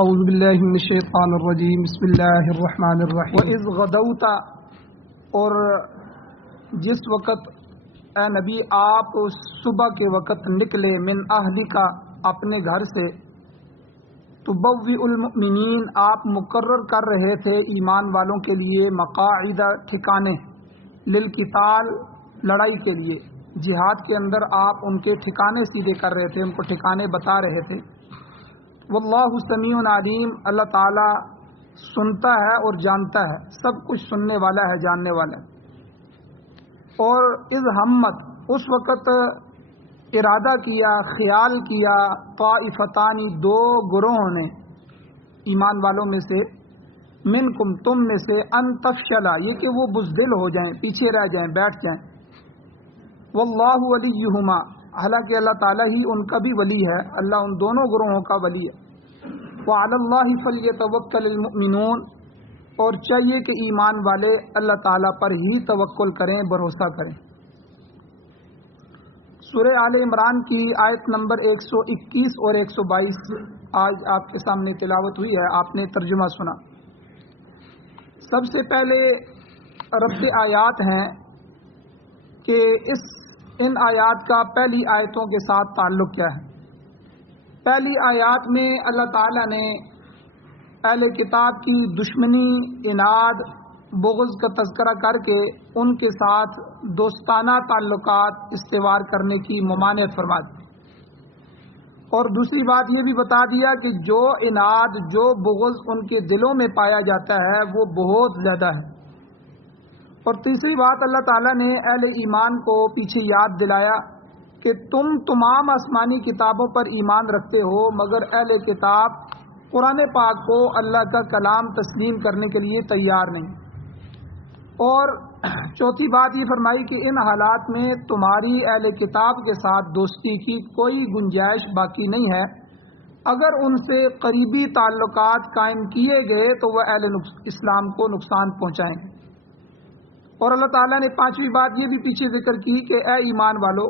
اعوذ باللہ من الشیطان الرجیم بسم اللہ الرحمن الرحیم وَإِذْ غَدَوْتَ، اور جس وقت اے نبی آپ صبح کے وقت نکلے من اہلکا اپنے گھر سے، تبوئ المؤمنین آپ مقرر کر رہے تھے ایمان والوں کے لیے مقاعد ٹھکانے، للقتال لڑائی کے لیے، جہاد کے اندر آپ ان کے ٹھکانے سیدھے کر رہے تھے، ان کو ٹھکانے بتا رہے تھے۔ واللہ سمیع علیم، اللہ تعالی سنتا ہے اور جانتا ہے، سب کچھ سننے والا ہے، جاننے والا ہے۔ اور اذ ہمت، اس وقت ارادہ کیا، خیال کیا، طائفتانی دو گروہوں نے ایمان والوں میں سے، منکم تم میں سے، ان تفشلا یہ کہ وہ بزدل ہو جائیں، پیچھے رہ جائیں، بیٹھ جائیں۔ واللہ ولیہما، حالانکہ اللہ تعالیٰ ہی ان کا بھی ولی ہے، اللہ ان دونوں گروہوں کا ولی ہے۔ وعلی اللہ فلیتوکل المؤمنون، اور چاہیے کہ ایمان والے اللہ تعالیٰ پر ہی توکل کریں، بھروسہ کریں۔ سورہ آل عمران کی آیت نمبر 121 اور 122 آج آپ کے سامنے تلاوت ہوئی ہے، آپ نے ترجمہ سنا۔ سب سے پہلے ربط آیات ہیں کہ ان آیات کا پہلی آیتوں کے ساتھ تعلق کیا ہے۔ پہلی آیات میں اللہ تعالیٰ نے اہل کتاب کی دشمنی، عناد، بغض کا تذکرہ کر کے ان کے ساتھ دوستانہ تعلقات استوار کرنے کی ممانعت فرما دی، اور دوسری بات یہ بھی بتا دیا کہ جو عناد، جو بغض ان کے دلوں میں پایا جاتا ہے وہ بہت زیادہ ہے۔ اور تیسری بات اللہ تعالیٰ نے اہل ایمان کو پیچھے یاد دلایا کہ تم تمام آسمانی کتابوں پر ایمان رکھتے ہو، مگر اہل کتاب قرآن پاک کو اللہ کا کلام تسلیم کرنے کے لیے تیار نہیں۔ اور چوتھی بات یہ فرمائی کہ ان حالات میں تمہاری اہل کتاب کے ساتھ دوستی کی کوئی گنجائش باقی نہیں ہے، اگر ان سے قریبی تعلقات قائم کیے گئے تو وہ اہل اسلام کو نقصان پہنچائیں گے۔ اور اللہ تعالیٰ نے پانچویں بات یہ بھی پیچھے ذکر کی کہ اے ایمان والو،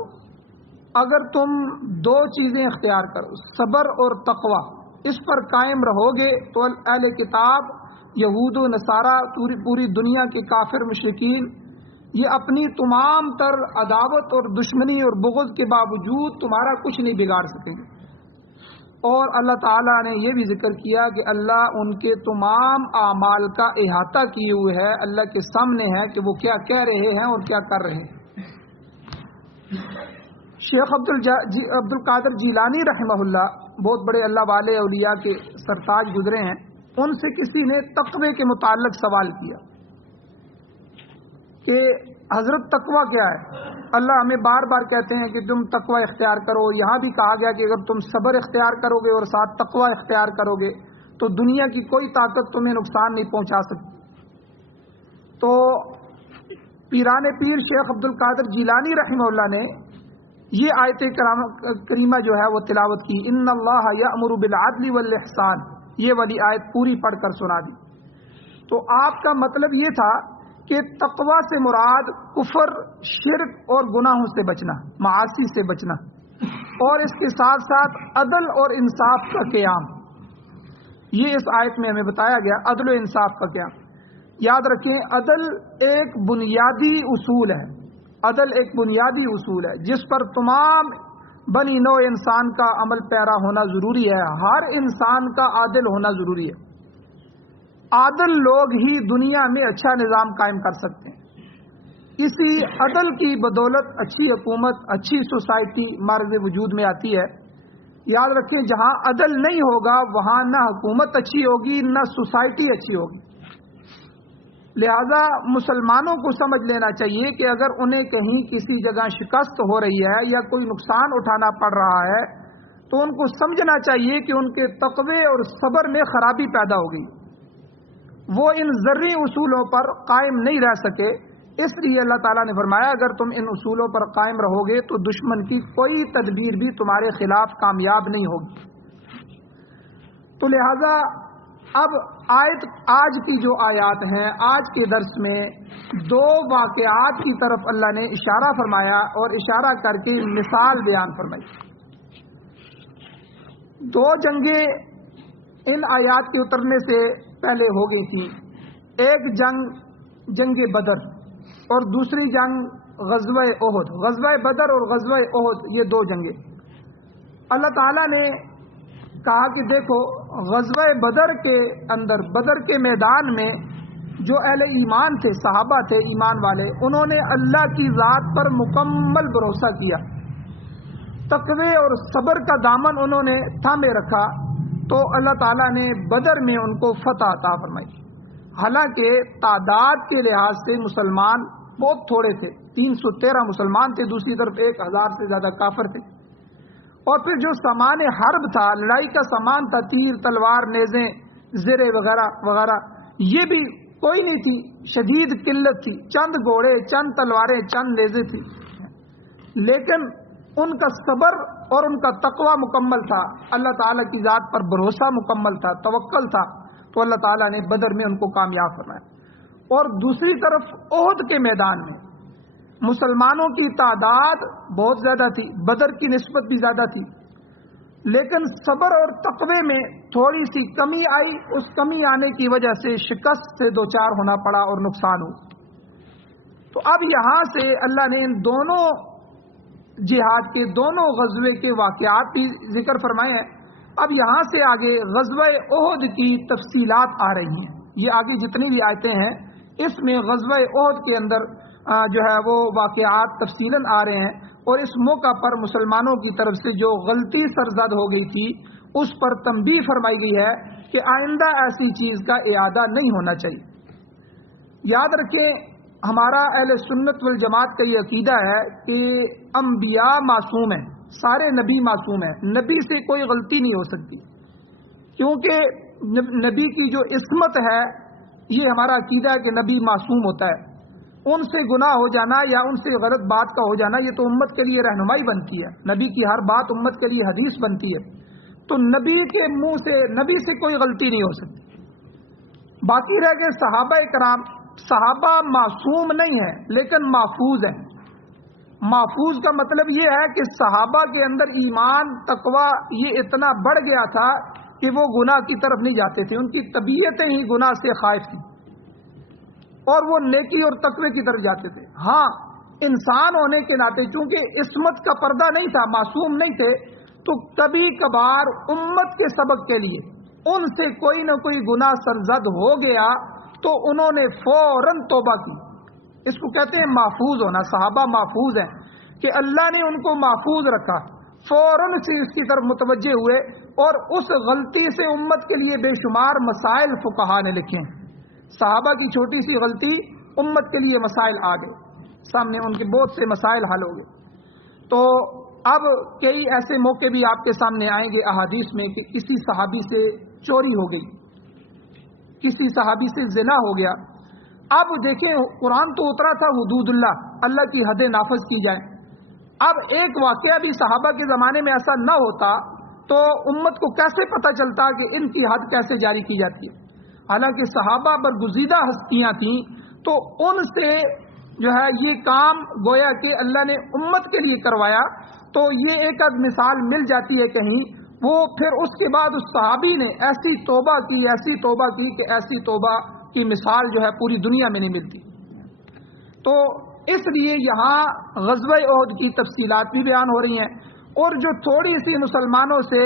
اگر تم دو چیزیں اختیار کرو، صبر اور تقوی، اس پر قائم رہو گے تو اہل کتاب، یہود و نصارہ، پوری دنیا کے کافر مشرکین، یہ اپنی تمام تر عداوت اور دشمنی اور بغض کے باوجود تمہارا کچھ نہیں بگاڑ سکیں گے۔ اور اللہ تعالیٰ نے یہ بھی ذکر کیا کہ اللہ ان کے تمام اعمال کا احاطہ کیے ہوئے ہے، اللہ کے سامنے ہے کہ وہ کیا کہہ رہے ہیں اور کیا کر رہے ہیں۔ شیخ عبد القادر جیلانی رحمہ اللہ، بہت بڑے اللہ والے اولیاء کے سرتاج گزرے ہیں، ان سے کسی نے تقوی کے متعلق سوال کیا کہ حضرت تقوی کیا ہے؟ اللہ ہمیں بار بار کہتے ہیں کہ تم تقوی اختیار کرو، یہاں بھی کہا گیا کہ اگر تم صبر اختیار کرو گے اور ساتھ تقوی اختیار کرو گے تو دنیا کی کوئی طاقت تمہیں نقصان نہیں پہنچا سکتی۔ تو پیران پیر شیخ عبد القادر جیلانی رحمہ اللہ نے یہ آیت کریمہ جو ہے وہ تلاوت کی، ان اللہ یأمر بالعدل والاحسان، یہ والی آیت پوری پڑھ کر سنا دی۔ تو آپ کا مطلب یہ تھا کہ تقوی سے مراد کفر، شرک اور گناہوں سے بچنا، معاصی سے بچنا، اور اس کے ساتھ ساتھ عدل اور انصاف کا قیام، یہ اس آیت میں ہمیں بتایا گیا، عدل و انصاف کا قیام۔ یاد رکھیں عدل ایک بنیادی اصول ہے، عدل ایک بنیادی اصول ہے جس پر تمام بنی نوع انسان کا عمل پیرا ہونا ضروری ہے، ہر انسان کا عادل ہونا ضروری ہے۔ عادل لوگ ہی دنیا میں اچھا نظام قائم کر سکتے ہیں۔ اسی عدل کی بدولت اچھی حکومت، اچھی سوسائٹی مرز وجود میں آتی ہے۔ یاد رکھیں جہاں عدل نہیں ہوگا وہاں نہ حکومت اچھی ہوگی نہ سوسائٹی اچھی ہوگی۔ لہذا مسلمانوں کو سمجھ لینا چاہیے کہ اگر انہیں کہیں کسی جگہ شکست ہو رہی ہے یا کوئی نقصان اٹھانا پڑ رہا ہے تو ان کو سمجھنا چاہیے کہ ان کے تقوی اور صبر میں خرابی پیدا ہو گئی، وہ ان ذرّی اصولوں پر قائم نہیں رہ سکے۔ اس لیے اللہ تعالیٰ نے فرمایا اگر تم ان اصولوں پر قائم رہو گے تو دشمن کی کوئی تدبیر بھی تمہارے خلاف کامیاب نہیں ہوگی۔ تو لہذا اب آج کی جو آیات ہیں، آج کے درس میں دو واقعات کی طرف اللہ نے اشارہ فرمایا اور اشارہ کر کے مثال بیان فرمائی۔ دو جنگیں ان آیات کے اترنے سے پہلے ہو گئی تھی. ایک جنگ بدر اور دوسری جنگ غزوہ احد. غزوہ بدر اور غزوہ احد یہ دو جنگیں. اللہ تعالیٰ نے کہا کہ دیکھو غزوہ بدر کے اندر، بدر کے میدان میں جو اہل ایمان تھے، صحابہ تھے ایمان والے، انہوں نے اللہ کی ذات پر مکمل بھروسہ کیا، تقوی اور صبر کا دامن انہوں نے تھامے رکھا، تو اللہ تعالیٰ نے بدر میں ان کو فتح عطا فرمائی. حالانکہ تعداد کے لحاظ سے مسلمان بہت تھوڑے تھے، 313 مسلمان تھے، دوسری طرف 1000 سے زیادہ کافر تھے. اور پھر جو سامان حرب تھا، لڑائی کا سامان تھا، تیر، تلوار، نیزیں، زرے وغیرہ وغیرہ، یہ بھی کوئی نہیں تھی، شدید قلت تھی. چند گھوڑے، چند تلواریں، چند نیزیں تھی. لیکن ان کا صبر اور ان کا تقوی مکمل تھا، اللہ تعالیٰ کی ذات پر بھروسہ مکمل تھا، توکل تھا، تو اللہ تعالیٰ نے بدر میں ان کو کامیاب فرمایا. اور دوسری طرف احد کے میدان میں مسلمانوں کی تعداد بہت زیادہ تھی، بدر کی نسبت بھی زیادہ تھی، لیکن صبر اور تقوی میں تھوڑی سی کمی آئی. اس کمی آنے کی وجہ سے شکست سے دوچار ہونا پڑا اور نقصان ہو. تو اب یہاں سے اللہ نے ان دونوں جہاد کے، دونوں غزوے کے واقعات بھی ذکر فرمائے ہیں. اب یہاں سے آگے غزوہ احد کی تفصیلات آ رہی ہیں. یہ آگے جتنی بھی آیتیں ہیں اس میں غزوہ احد کے اندر جو ہے وہ واقعات تفصیلاً آ رہے ہیں. اور اس موقع پر مسلمانوں کی طرف سے جو غلطی سرزد ہو گئی تھی اس پر تنبیہ فرمائی گئی ہے کہ آئندہ ایسی چیز کا اعادہ نہیں ہونا چاہیے. یاد رکھیں، ہمارا اہل سنت والجماعت کا یہ عقیدہ ہے کہ انبیاء معصوم ہیں، سارے نبی معصوم ہیں، نبی سے کوئی غلطی نہیں ہو سکتی، کیونکہ نبی کی جو عصمت ہے یہ ہمارا عقیدہ ہے کہ نبی معصوم ہوتا ہے. ان سے گناہ ہو جانا یا ان سے غلط بات کا ہو جانا یہ تو امت کے لیے رہنمائی بنتی ہے، نبی کی ہر بات امت کے لیے حدیث بنتی ہے. تو نبی کے منہ سے، نبی سے کوئی غلطی نہیں ہو سکتی. باقی رہ گئے صحابہ کرام. صحابہ معصوم نہیں ہیں لیکن محفوظ ہیں. محفوظ کا مطلب یہ ہے کہ صحابہ کے اندر ایمان، تقوی یہ اتنا بڑھ گیا تھا کہ وہ گناہ کی طرف نہیں جاتے تھے، ان کی طبیعتیں ہی گناہ سے خائف تھیں اور وہ نیکی اور تقوی کی طرف جاتے تھے. ہاں، انسان ہونے کے ناطے چونکہ عصمت کا پردہ نہیں تھا، معصوم نہیں تھے، تو کبھی کبھار امت کے سبق کے لیے ان سے کوئی نہ کوئی گناہ سرزد ہو گیا تو انہوں نے فوراً توبہ کی. اس کو کہتے ہیں محفوظ ہونا. صحابہ محفوظ ہیں کہ اللہ نے ان کو محفوظ رکھا، فوراً سے اس کی طرف متوجہ ہوئے اور اس غلطی سے امت کے لیے بے شمار مسائل فقہا نے لکھے ہیں. صحابہ کی چھوٹی سی غلطی امت کے لیے مسائل آ گئے سامنے، ان کے بہت سے مسائل حل ہو گئے. تو اب کئی ایسے موقع بھی آپ کے سامنے آئیں گے احادیث میں کہ کسی صحابی سے چوری ہو گئی، کسی صحابی سے زنا ہو گیا. اب دیکھیں قرآن تو اترا تھا حدود اللہ کی حدیں نافذ کی جائیں. اب ایک واقعہ بھی صحابہ کے زمانے میں ایسا نہ ہوتا تو امت کو کیسے پتہ چلتا کہ ان کی حد کیسے جاری کی جاتی ہے. حالانکہ صحابہ برگزیدہ ہستیاں تھیں تو ان سے جو ہے یہ کام گویا کہ اللہ نے امت کے لیے کروایا. تو یہ ایک آدھ مثال مل جاتی ہے کہیں، وہ پھر اس کے بعد اس صحابی نے ایسی توبہ کی کہ ایسی توبہ کی مثال جو ہے پوری دنیا میں نہیں ملتی. تو اس لیے یہاں غزوہ احد کی تفصیلات بھی بیان ہو رہی ہیں. اور جو تھوڑی سی مسلمانوں سے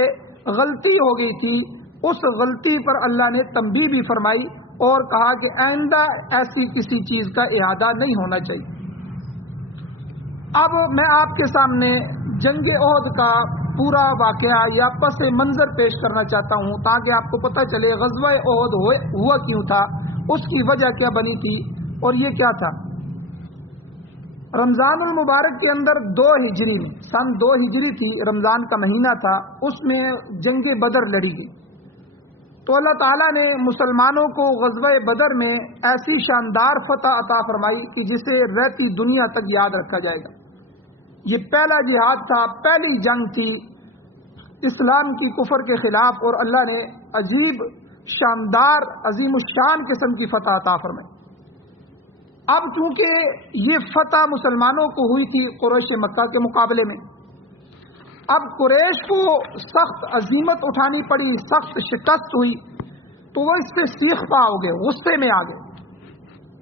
غلطی ہو گئی تھی اس غلطی پر اللہ نے تنبیہ بھی فرمائی اور کہا کہ آئندہ ایسی کسی چیز کا اعادہ نہیں ہونا چاہیے. اب میں آپ کے سامنے جنگ احد کا پورا واقعہ یا پس منظر پیش کرنا چاہتا ہوں تاکہ آپ کو پتہ چلے غزوہ احد ہوا کیوں تھا، اس کی وجہ کیا بنی تھی اور یہ کیا تھا. رمضان المبارک کے اندر 2 ہجری میں، سن 2 ہجری تھی، رمضان کا مہینہ تھا، اس میں جنگ بدر لڑی گئی. تو اللہ تعالیٰ نے مسلمانوں کو غزوہ بدر میں ایسی شاندار فتح عطا فرمائی کہ جسے رہتی دنیا تک یاد رکھا جائے گا. یہ پہلا جہاد تھا، پہلی جنگ تھی اسلام کی کفر کے خلاف، اور اللہ نے عجیب شاندار عظیم الشان قسم کی فتح عطا فرمائی. اب چونکہ یہ فتح مسلمانوں کو ہوئی تھی قریش مکہ کے مقابلے میں، اب قریش کو سخت عزیمت اٹھانی پڑی، سخت شکست ہوئی، تو وہ اس سے سیخ پا ہو گئے، غصے میں آ گئے،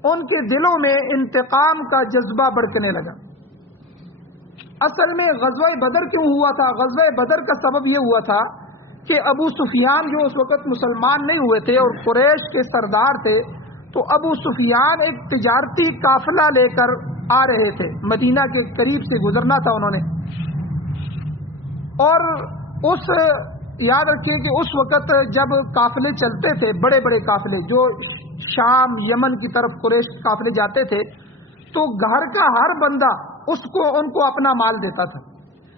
ان کے دلوں میں انتقام کا جذبہ بڑھنے لگا۔ اصل میں غزوہ بدر کیوں ہوا تھا؟ غزوہ بدر کا سبب یہ ہوا تھا کہ ابو سفیان جو اس وقت مسلمان نہیں ہوئے تھے اور قریش کے سردار تھے، تو ابو سفیان ایک تجارتی قافلہ لے کر آ رہے تھے، مدینہ کے قریب سے گزرنا تھا انہوں نے، اور یاد رکھیے کہ اس وقت جب قافلے چلتے تھے، بڑے بڑے قافلے جو شام یمن کی طرف قریش قافلے جاتے تھے، تو گھر کا ہر بندہ ان کو اپنا مال دیتا تھا،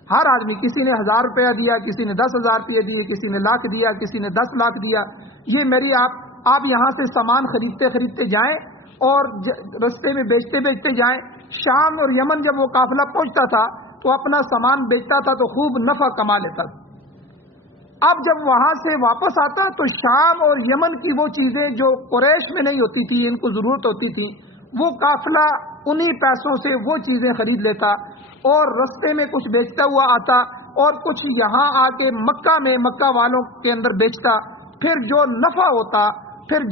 ہر آدمی، کسی نے 1000 روپیہ دیا، کسی نے 10,000 روپیہ دیے، کسی نے لاکھ دیا، کسی نے 10 لاکھ دیا، یہ میری آپ یہاں سے سامان خریدتے جائیں اور رستے میں بیچتے جائیں۔ شام اور یمن جب وہ قافلہ پہنچتا تھا تو اپنا سامان بیچتا تھا تو خوب نفع کما لیتا تھا۔ اب جب وہاں سے واپس آتا تو شام اور یمن کی وہ چیزیں جو قریش میں نہیں ہوتی تھی، ان کو ضرورت ہوتی تھی، وہ قافلہ انہی پیسوں سے وہ چیزیں خرید لیتا اور رستے میں کچھ بیچتا ہوا آتا اور کچھ یہاں آ کے مکہ والوں کے اندر بیچتا، پھر جو نفع ہوتا، پھر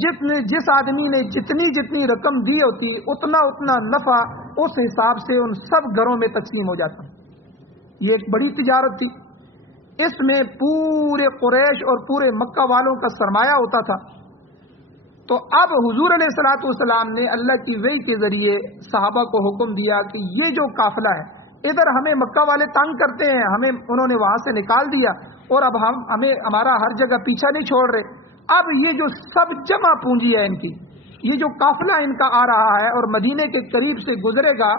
جس آدمی نے جتنی رقم دی ہوتی اتنا نفع اس حساب سے ان سب گھروں میں تقسیم ہو جاتا۔ یہ ایک بڑی تجارت تھی، اس میں پورے قریش اور پورے مکہ والوں کا سرمایہ ہوتا تھا۔ تو اب حضور علیہ الصلوۃ والسلام نے اللہ کی وحی کے ذریعے صحابہ کو حکم دیا کہ یہ جو قافلہ ہے، ادھر ہمیں مکہ والے تنگ کرتے ہیں، انہوں نے وہاں سے نکال دیا اور اب ہمارا ہر جگہ پیچھا نہیں چھوڑ رہے، اب یہ جو سب جمع پونجی ہے ان کی، یہ جو قافلہ ان کا آ رہا ہے اور مدینے کے قریب سے گزرے گا،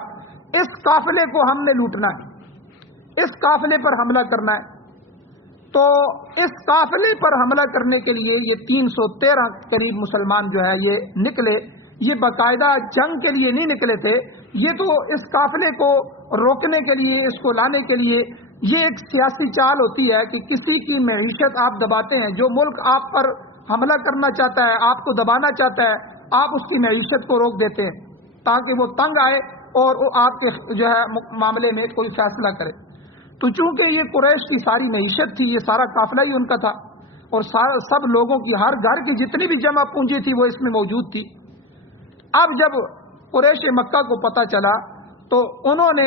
اس قافلے کو ہم نے لوٹنا ہے، اس قافلے پر حملہ کرنا ہے۔ تو اس قافلے پر حملہ کرنے کے لیے یہ 313 قریب مسلمان جو ہے یہ نکلے، یہ باقاعدہ جنگ کے لیے نہیں نکلے تھے، یہ تو اس قافلے کو روکنے کے لیے، اس کو لانے کے لیے، یہ ایک سیاسی چال ہوتی ہے کہ کسی کی معیشت آپ دباتے ہیں، جو ملک آپ پر حملہ کرنا چاہتا ہے، آپ کو دبانا چاہتا ہے، آپ اس کی معیشت کو روک دیتے ہیں تاکہ وہ تنگ آئے اور وہ آپ کے جو ہے معاملے میں کوئی فیصلہ کرے۔ تو چونکہ یہ قریش کی ساری معیشت تھی، یہ سارا قافلہ ہی ان کا تھا اور سب لوگوں کی، ہر گھر کی جتنی بھی جمع پونجی تھی وہ اس میں موجود تھی۔ اب جب قریش مکہ کو پتہ چلا تو انہوں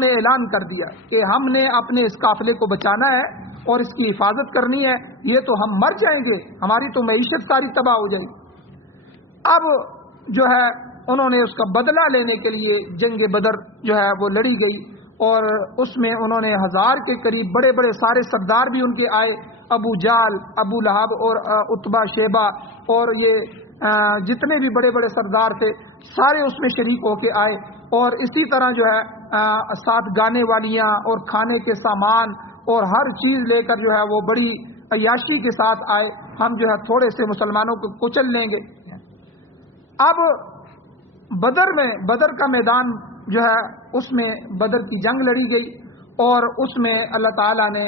نے اعلان کر دیا کہ ہم نے اپنے اس قافلے کو بچانا ہے اور اس کی حفاظت کرنی ہے، یہ تو ہم مر جائیں گے، ہماری تو معیشت ساری تباہ ہو جائے گی۔ اب جو ہے انہوں نے اس کا بدلہ لینے کے لیے جنگ بدر جو ہے وہ لڑی گئی اور اس میں انہوں نے 1000 کے قریب بڑے بڑے سارے سردار بھی ان کے آئے، ابو جہل، ابو لہب اور عتبہ شیبہ اور یہ جتنے بھی بڑے بڑے سردار تھے سارے اس میں شریک ہو کے آئے، اور اسی طرح جو ہے ساتھ گانے والیاں اور کھانے کے سامان اور ہر چیز لے کر جو ہے وہ بڑی عیاشی کے ساتھ آئے، ہم جو ہے تھوڑے سے مسلمانوں کو کچل لیں گے۔ اب بدر کا میدان جو ہے اس میں بدر کی جنگ لڑی گئی اور اس میں اللہ تعالیٰ نے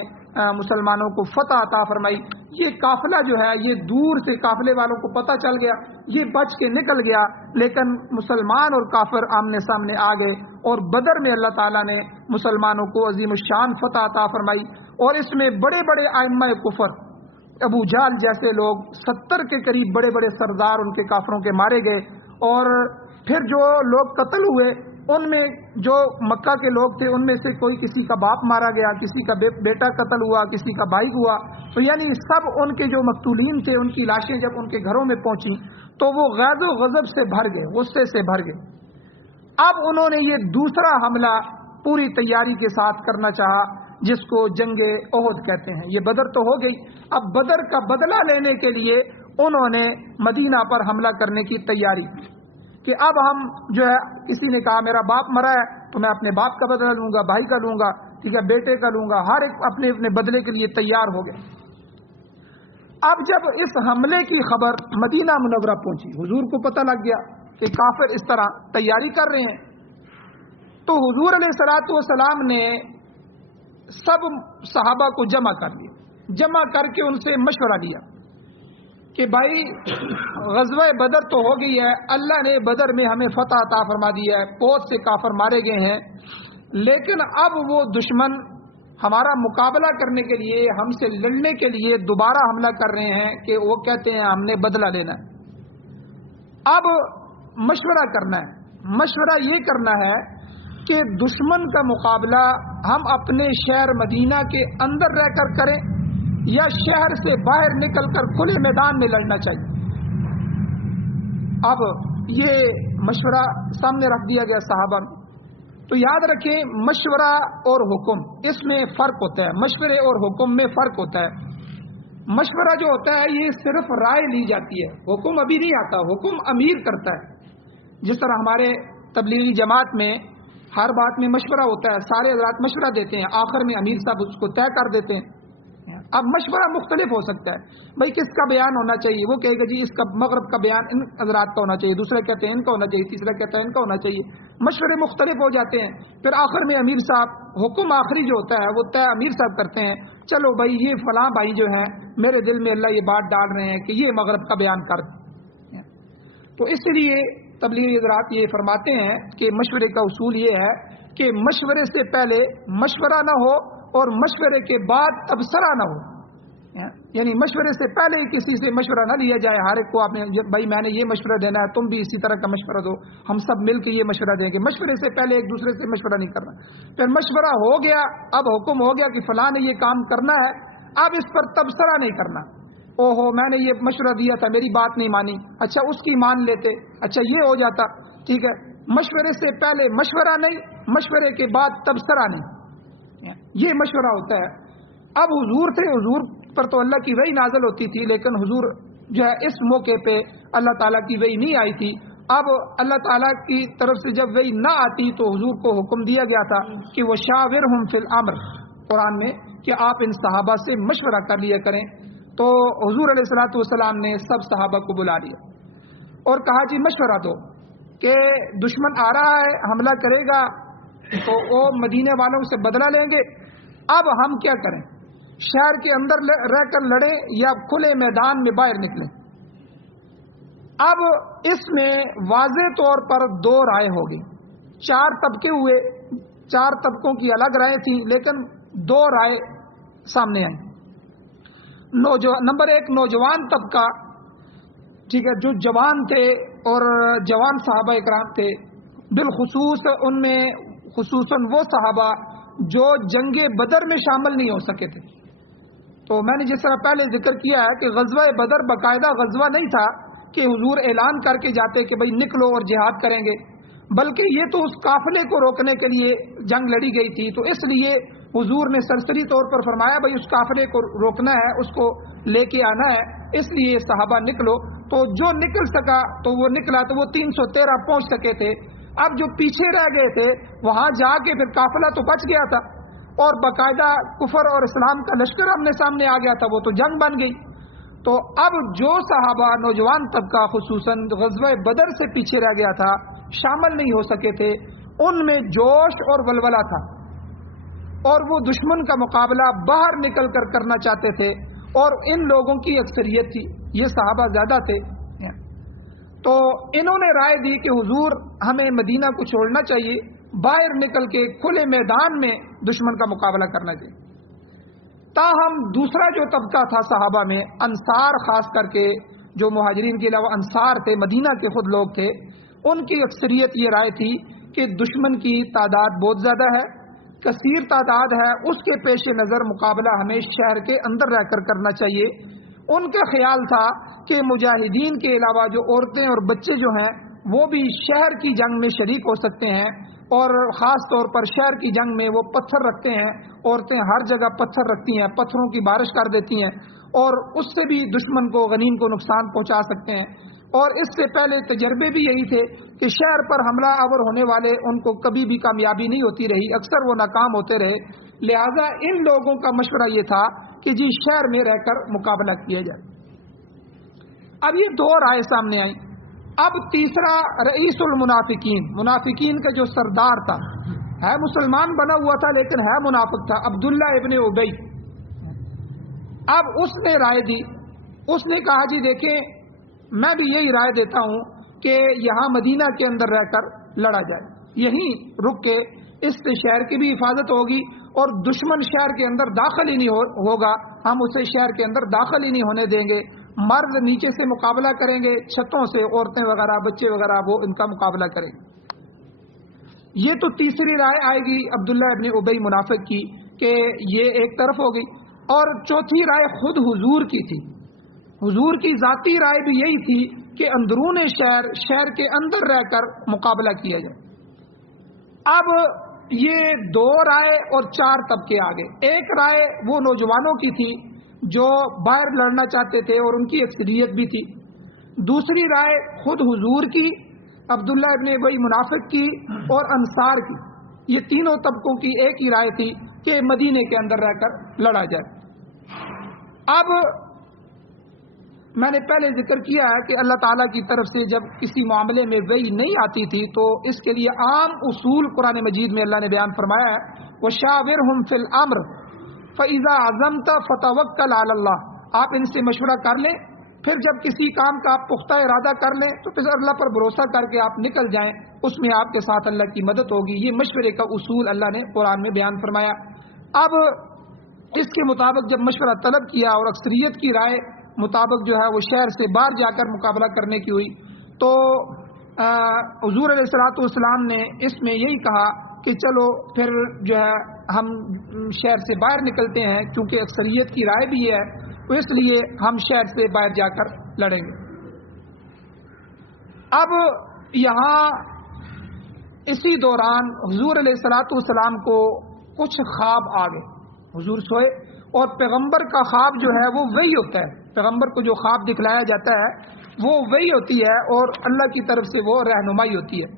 مسلمانوں کو فتح عطا فرمائی۔ یہ قافلہ جو ہے یہ دور سے قافلے والوں کو پتہ چل گیا، یہ بچ کے نکل گیا، لیکن مسلمان اور کافر آمنے سامنے آ گئے اور بدر میں اللہ تعالیٰ نے مسلمانوں کو عظیم الشان فتح عطا فرمائی، اور اس میں بڑے بڑے ائمہ کفر، ابو جہل جیسے لوگ 70 کے قریب بڑے بڑے سردار ان کے کافروں کے مارے گئے، اور پھر جو لوگ قتل ہوئے ان میں جو مکہ کے لوگ تھے ان میں سے کوئی کسی کا باپ مارا گیا، کسی کا بیٹا قتل ہوا، کسی کا بھائی ہوا، تو یعنی سب ان کے جو مقتولین تھے ان کی لاشیں جب ان کے گھروں میں پہنچی تو وہ غیظ و غضب سے بھر گئے، غصے سے بھر گئے۔ اب انہوں نے یہ دوسرا حملہ پوری تیاری کے ساتھ کرنا چاہا جس کو جنگ احد کہتے ہیں۔ یہ بدر تو ہو گئی، اب بدر کا بدلہ لینے کے لیے انہوں نے مدینہ پر حملہ کرنے کی تیاری کی کہ اب ہم جو ہے، کسی نے کہا میرا باپ مرا ہے تو میں اپنے باپ کا بدلہ لوں گا، بھائی کا لوں گا، ٹھیک ہے، بیٹے کا لوں گا، ہر ایک اپنے اپنے بدلے کے لیے تیار ہو گئے۔ اب جب اس حملے کی خبر مدینہ منورہ پہنچی، حضور کو پتہ لگ گیا کہ کافر اس طرح تیاری کر رہے ہیں، تو حضور علیہ الصلوۃ والسلام نے سب صحابہ کو جمع کر لیا، جمع کر کے ان سے مشورہ لیا کہ بھائی غزوہ بدر تو ہو گئی ہے، اللہ نے بدر میں ہمیں فتح عطا فرما دی ہے، بہت سے کافر مارے گئے ہیں، لیکن اب وہ دشمن ہمارا مقابلہ کرنے کے لیے، ہم سے لڑنے کے لیے دوبارہ حملہ کر رہے ہیں کہ وہ کہتے ہیں ہم نے بدلہ لینا ہے۔ اب مشورہ کرنا ہے، مشورہ یہ کرنا ہے کہ دشمن کا مقابلہ ہم اپنے شہر مدینہ کے اندر رہ کر کریں یا شہر سے باہر نکل کر کھلے میدان میں لڑنا چاہیے۔ اب یہ مشورہ سامنے رکھ دیا گیا صحابہ میں۔ تو یاد رکھیں، مشورہ اور حکم اس میں فرق ہوتا ہے، مشورے اور حکم میں فرق ہوتا ہے۔ مشورہ جو ہوتا ہے یہ صرف رائے لی جاتی ہے، حکم ابھی نہیں آتا، حکم امیر کرتا ہے۔ جس طرح ہمارے تبلیغی جماعت میں ہر بات میں مشورہ ہوتا ہے، سارے حضرات مشورہ دیتے ہیں، آخر میں امیر صاحب اس کو طے کر دیتے ہیں۔ اب مشورہ مختلف ہو سکتا ہے، بھائی کس کا بیان ہونا چاہیے، وہ کہے گا جی اس کا مغرب کا بیان ان حضرات کا ہونا چاہیے، دوسرے کہتے ہیں ان کا ہونا چاہیے، تیسرا کہتا ہے ان کا ہونا چاہیے۔ مشورے مختلف ہو جاتے ہیں، پھر آخر میں امیر صاحب حکم آخری جو ہوتا ہے وہ طے امیر صاحب کرتے ہیں، چلو بھائی یہ فلاں بھائی جو ہیں میرے دل میں اللہ یہ بات ڈال رہے ہیں کہ یہ مغرب کا بیان کر دیں۔ تو اس لیے تبلیغی حضرات یہ فرماتے ہیں کہ مشورے کا اصول یہ ہے کہ مشورے سے پہلے مشورہ نہ ہو اور مشورے کے بعد تبصرہ نہ ہو، یعنی مشورے سے پہلے ہی کسی سے مشورہ نہ لیا جائے، ہر ایک کو آپ نے بھائی میں نے یہ مشورہ دینا ہے، تم بھی اسی طرح کا مشورہ دو، ہم سب مل کے یہ مشورہ دیں گے۔ مشورے سے پہلے ایک دوسرے سے مشورہ نہیں کرنا۔ پھر مشورہ ہو گیا، اب حکم ہو گیا کہ فلاں نے یہ کام کرنا ہے، اب اس پر تبصرہ نہیں کرنا، او ہو میں نے یہ مشورہ دیا تھا میری بات نہیں مانی، اچھا اس کی مان لیتے، اچھا یہ ہو جاتا، ٹھیک ہے۔ مشورے سے پہلے مشورہ نہیں، مشورے کے بعد تبصرہ نہیں، یہ مشورہ ہوتا ہے۔ اب حضور تھے، حضور پر تو اللہ کی وحی نازل ہوتی تھی، لیکن حضور جو ہے اس موقع پہ اللہ تعالیٰ کی وحی نہیں آئی تھی۔ اب اللہ تعالیٰ کی طرف سے جب وحی نہ آتی تو حضور کو حکم دیا گیا تھا کہ وہ شاورہم فی الامر، قرآن میں کہ آپ ان صحابہ سے مشورہ کر لیا کریں۔ تو حضور علیہ الصلوۃ والسلام نے سب صحابہ کو بلا لیا اور کہا جی مشورہ دو کہ دشمن آ رہا ہے، حملہ کرے گا تو وہ مدینے والوں سے بدلہ لیں گے، اب ہم کیا کریں، شہر کے اندر رہ کر لڑیں یا کھلے میدان میں باہر نکلیں؟ اب اس میں واضح طور پر دو رائے ہوگی، چار طبقے ہوئے، چار طبقوں کی الگ رائے تھی لیکن دو رائے سامنے آئیں۔ نمبر ایک، نوجوان طبقہ، ٹھیک ہے، جو جوان تھے اور جوان صحابہ اکرام تھے، بالخصوص ان میں خصوصاً وہ صحابہ جو جنگ بدر میں شامل نہیں ہو سکے تھے۔ تو میں نے جس طرح پہلے ذکر کیا ہے کہ غزوہ بدر باقاعدہ غزوہ نہیں تھا کہ حضور اعلان کر کے جاتے کہ بھئی نکلو اور جہاد کریں گے، بلکہ یہ تو اس قافلے کو روکنے کے لیے جنگ لڑی گئی تھی۔ تو اس لیے حضور نے سرسری طور پر فرمایا بھئی اس قافلے کو روکنا ہے، اس کو لے کے آنا ہے، اس لیے صحابہ نکلو۔ تو جو نکل سکا تو وہ نکلا، تو وہ 313 پہنچ سکے تھے۔ اب جو پیچھے رہ گئے تھے وہاں جا کے پھر قافلہ تو بچ گیا تھا اور باقاعدہ کفر اور اسلام کا لشکر ہم نے سامنے آ گیا تھا، وہ تو جنگ بن گئی۔ تو اب جو صحابہ نوجوان طبقہ خصوصاً غزوہ بدر سے پیچھے رہ گیا تھا، شامل نہیں ہو سکے تھے، ان میں جوش اور ولولہ تھا اور وہ دشمن کا مقابلہ باہر نکل کر کرنا چاہتے تھے، اور ان لوگوں کی اکثریت تھی، یہ صحابہ زیادہ تھے۔ تو انہوں نے رائے دی کہ حضور ہمیں مدینہ کو چھوڑنا چاہیے، باہر نکل کے کھلے میدان میں دشمن کا مقابلہ کرنا چاہیے۔ تاہم دوسرا جو طبقہ تھا صحابہ میں، انصار خاص کر کے، جو مہاجرین کے علاوہ انصار تھے، مدینہ کے خود لوگ تھے، ان کی اکثریت یہ رائے تھی کہ دشمن کی تعداد بہت زیادہ ہے، کثیر تعداد ہے، اس کے پیش نظر مقابلہ ہمیں شہر کے اندر رہ کر کرنا چاہیے۔ ان کا خیال تھا کہ مجاہدین کے علاوہ جو عورتیں اور بچے جو ہیں وہ بھی شہر کی جنگ میں شریک ہو سکتے ہیں، اور خاص طور پر شہر کی جنگ میں وہ پتھر رکھتے ہیں، عورتیں ہر جگہ پتھر رکھتی ہیں، پتھروں کی بارش کر دیتی ہیں، اور اس سے بھی دشمن کو غنیم کو نقصان پہنچا سکتے ہیں۔ اور اس سے پہلے تجربے بھی یہی تھے کہ شہر پر حملہ آور ہونے والے ان کو کبھی بھی کامیابی نہیں ہوتی رہی، اکثر وہ ناکام ہوتے رہے، لہذا ان لوگوں کا مشورہ یہ تھا کہ جی شہر میں رہ کر مقابلہ کیا جائے۔ اب یہ دو رائے سامنے آئیں۔ اب تیسرا، رئیس المنافقین، منافقین کا جو سردار تھا، ہے مسلمان بنا ہوا تھا لیکن ہے منافق تھا، عبداللہ ابن ابی، اب اس نے رائے دی، اس نے کہا جی دیکھیں میں بھی یہی رائے دیتا ہوں کہ یہاں مدینہ کے اندر رہ کر لڑا جائے، یہیں رک کے اس سے شہر کی بھی حفاظت ہوگی اور دشمن شہر کے اندر داخل ہی نہیں ہوگا، ہم اسے شہر کے اندر داخل ہی نہیں ہونے دیں گے۔ مرد نیچے سے مقابلہ کریں گے، چھتوں سے عورتیں وغیرہ بچے وغیرہ وہ ان کا مقابلہ کریں گے۔ یہ تو تیسری رائے آئے گی عبداللہ ابن ابی منافق کی کہ یہ ایک طرف ہو گئی، اور چوتھی رائے خود حضور کی تھی۔ حضور کی ذاتی رائے بھی یہی تھی کہ اندرون شہر کے اندر رہ کر مقابلہ کیا جائے۔ اب یہ 2 رائے اور 4 طبقے آ گئے۔ ایک رائے وہ نوجوانوں کی تھی جو باہر لڑنا چاہتے تھے اور ان کی اکثریت بھی تھی۔ دوسری رائے خود حضور کی، عبداللہ ابن ابی منافق کی اور انصار کی۔ یہ تینوں طبقوں کی ایک ہی رائے تھی کہ مدینے کے اندر رہ کر لڑا جائے۔ اب میں نے پہلے ذکر کیا ہے کہ اللہ تعالیٰ کی طرف سے جب کسی معاملے میں وحی نہیں آتی تھی تو اس کے لیے عام اصول قرآن مجید میں اللہ نے بیان فرمایا ہے، وَشَاوِرْهُمْ فِي الْأَمْرِ فَإِذَا عَزَمْتَ فَتَوَكَّلْ عَلَى اللَّهِ۔ آپ ان سے مشورہ کر لیں، پھر جب کسی کام کا آپ پختہ ارادہ کر لیں تو پھر اللہ پر بھروسہ کر کے آپ نکل جائیں، اس میں آپ کے ساتھ اللہ کی مدد ہوگی۔ یہ مشورے کا اصول اللہ نے قرآن میں بیان فرمایا۔ اب اس کے مطابق جب مشورہ طلب کیا اور اکثریت کی رائے مطابق جو ہے وہ شہر سے باہر جا کر مقابلہ کرنے کی ہوئی، تو حضور علیہ الصلوۃ والسلام نے اس میں یہی کہا کہ چلو پھر جو ہے ہم شہر سے باہر نکلتے ہیں، کیونکہ اکثریت کی رائے بھی ہے تو اس لیے ہم شہر سے باہر جا کر لڑیں گے۔ اب یہاں اسی دوران حضور علیہ الصلوۃ والسلام کو کچھ خواب آ گئے۔ حضور سوئے اور پیغمبر کا خواب جو ہے وہ وہی ہوتا ہے، پیغمبر کو جو خواب دکھلایا جاتا ہے وہ وہی ہوتی ہے اور اللہ کی طرف سے وہ رہنمائی ہوتی ہے۔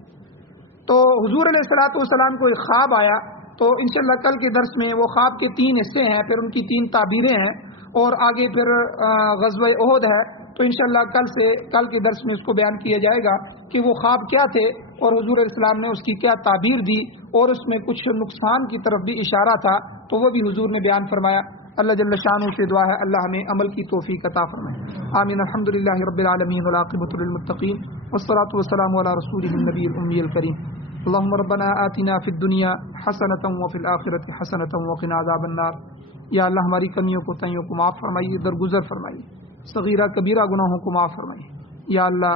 تو حضور علیہ الصلوۃ والسلام کو ایک خواب آیا، تو انشاءاللہ کل کے درس میں وہ خواب کے 3 حصے ہیں، پھر ان کی 3 تعبیریں ہیں اور آگے پھر غزوہ احد ہے، تو انشاءاللہ کل کے درس میں اس کو بیان کیا جائے گا کہ وہ خواب کیا تھے اور حضور علیہ السلام نے اس کی کیا تعبیر دی، اور اس میں کچھ نقصان کی طرف بھی اشارہ تھا تو وہ بھی حضور نے بیان فرمایا۔ اللہ جل شانہ سے دعا ہے اللہ ہمیں عمل کی توفیق عطا فرمائے، آمین۔ الحمدللہ رب العالمین والعاقبۃ للمتقین والصلاۃ والسلام علی رسولہ النبی الامی الکریم۔ اللهم ربنا آتنا فی الدنیا حسنۃ وفی الآخرۃ حسنۃ وقنا عذاب النار۔ یا اللہ ہماری کمیوں کو تائیوں کو معاف فرمائیے، درگزر فرمائیے، صغیرہ کبیرہ گناہوں کو معاف فرمائیے۔ یا اللہ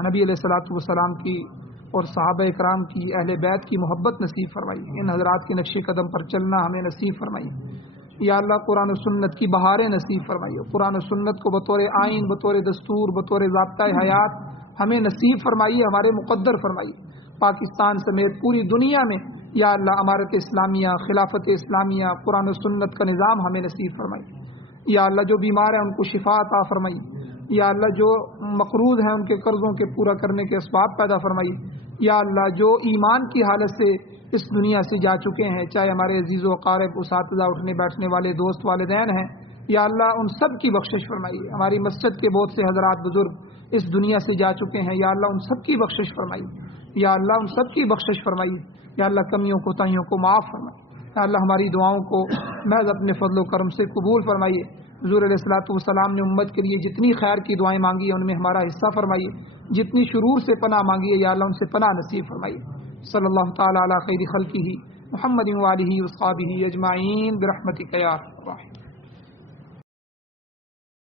نبی علیہ الصلوۃ والسلام کی اور صحابہ کرام کی، اہل بیت کی محبت نصیب فرمائیے، ان حضرات کے نقش قدم پر چلنا ہمیں نصیب فرمائیے۔ یا اللہ قرآن و سنت کی بہاریں نصیب فرمائیے، قرآن و سنت کو بطور آئین، بطور دستور، بطور ضابطۂ حیات ہمیں نصیب فرمائیے، ہمارے مقدر فرمائیے۔ پاکستان سمیت پوری دنیا میں یا اللہ امارت اسلامیہ، خلافت اسلامیہ، قرآن و سنت کا نظام ہمیں نصیب فرمائیے۔ یا اللہ جو بیمار ہیں ان کو شفا عطا فرمائیے۔ یا اللہ جو مقروض ہیں ان کے قرضوں کے پورا کرنے کے اسباب پیدا فرمائیے۔ یا اللہ جو ایمان کی حالت سے اس دنیا سے جا چکے ہیں، چاہے ہمارے عزیز و اقارب، اساتذہ، اٹھنے بیٹھنے والے دوست، والدین ہیں، یا اللہ ان سب کی بخشش فرمائیے۔ ہماری مسجد کے بہت سے حضرات بزرگ اس دنیا سے جا چکے ہیں، یا اللہ ان سب کی بخشش فرمائیے۔ یا اللہ ان سب کی بخشش فرمائیے۔ یا اللہ کمیوں کوتاہیوں کو معاف فرمائیے۔ یا اللہ ہماری دعاؤں کو محض اپنے فضل و کرم سے قبول فرمائیے۔ حضور علیہ الصلوۃ والسلام نے امت کے لیے جتنی خیر کی دعائیں مانگی ہیں ان میں ہمارا حصہ فرمائیے، جتنی شرور سے پناہ مانگی ہے یا اللہ ان سے پناہ نصیب فرمائیے۔ صلی اللہ تعالی علی خیر خلقہ محمد و آلہ و اصحابہ اجمعین برحمتک یا ارحم الراحمین۔